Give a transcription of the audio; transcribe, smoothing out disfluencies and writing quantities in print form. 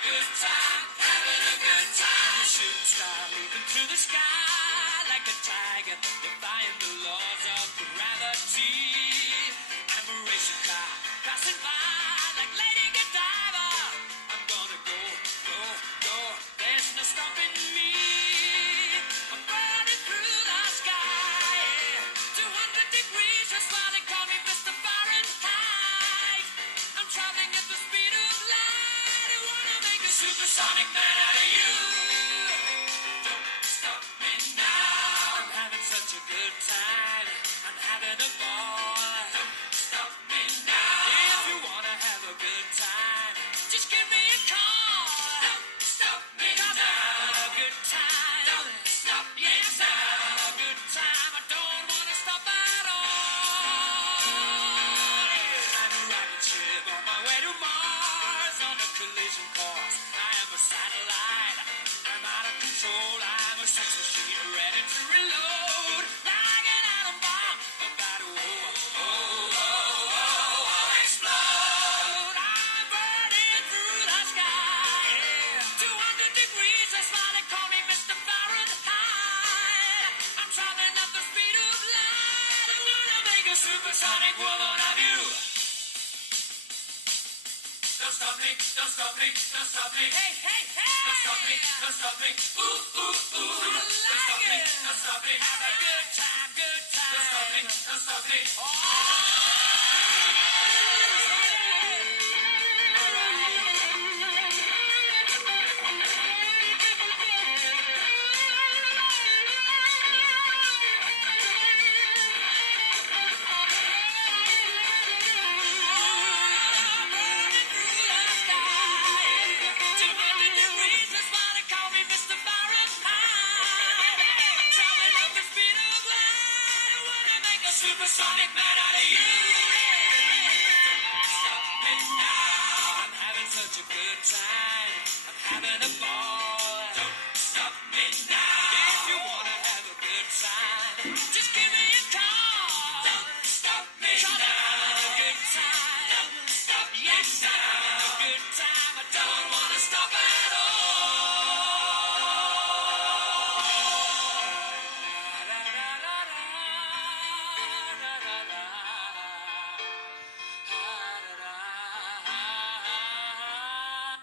good time, having a good time. A shooting star leaping through the sky like a tiger, defying the laws of gravity. I'm a racing car passing by like Lady Godiva. I'm gonna go, go, go. There's no stopping me. I'm burning through the sky, yeah. 200 degrees, that's why they call me Mr. Fahrenheit. I'm traveling at the speed of light. I wanna make a supersonic man out of you. Don't stop me now. I'm having such a good time. I'm having a ball. Don't stop me now. If you wanna have a good time, just give me a call. Don't stop me now. Have a good time. Don't stop me now. Have a good time. I don't wanna stop at all. Yeah. I'm a rocket ship on my way to Mars on a collision course. I am a satellite. I'm out of control. I'm a sex machine ready to reload. Like an atom bomb about to explode. I'm burning through the sky, yeah. 200 degrees, that's why they call me Mr. Fahrenheit. I'm traveling at the speed of light. I'm gonna make a supersonic woman of you. Don't stop me, don't stop me, don't stop me. Hey, hey, hey! Don't stop me, don't stop me. Ooh, ooh, ooh. Don't stop me, don't stop me. Have a good time, good time. Don't stop me, don't stop me. Oh!